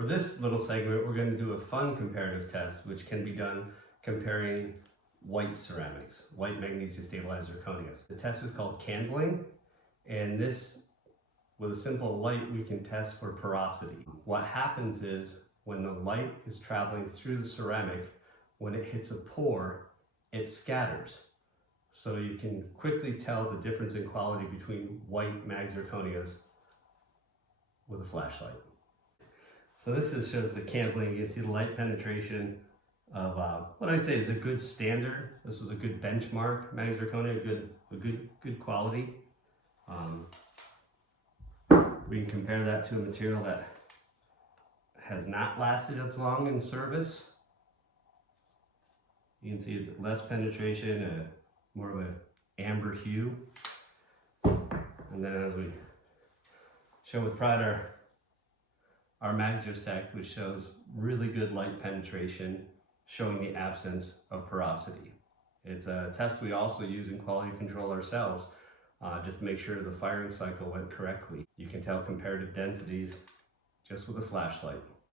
For this little segment, we're going to do a fun comparative test, which can be done comparing white ceramics, white magnesium stabilized zirconias. The test is called candling, and this, with a simple light, we can test for porosity. What happens is when the light is traveling through the ceramic, when it hits a pore, it scatters. So you can quickly tell the difference in quality between white mag zirconias with a flashlight. So this shows the candling. You can see the light penetration of what I'd say is a good standard. This was a good benchmark mag zirconia, good quality. We can compare that to a material that has not lasted as long in service. You can see it's less penetration, more of an amber hue. And then as we show with pride our Amexstra, which shows really good light penetration, showing the absence of porosity. It's a test we also use in quality control ourselves, just to make sure the firing cycle went correctly. You can tell comparative densities just with a flashlight.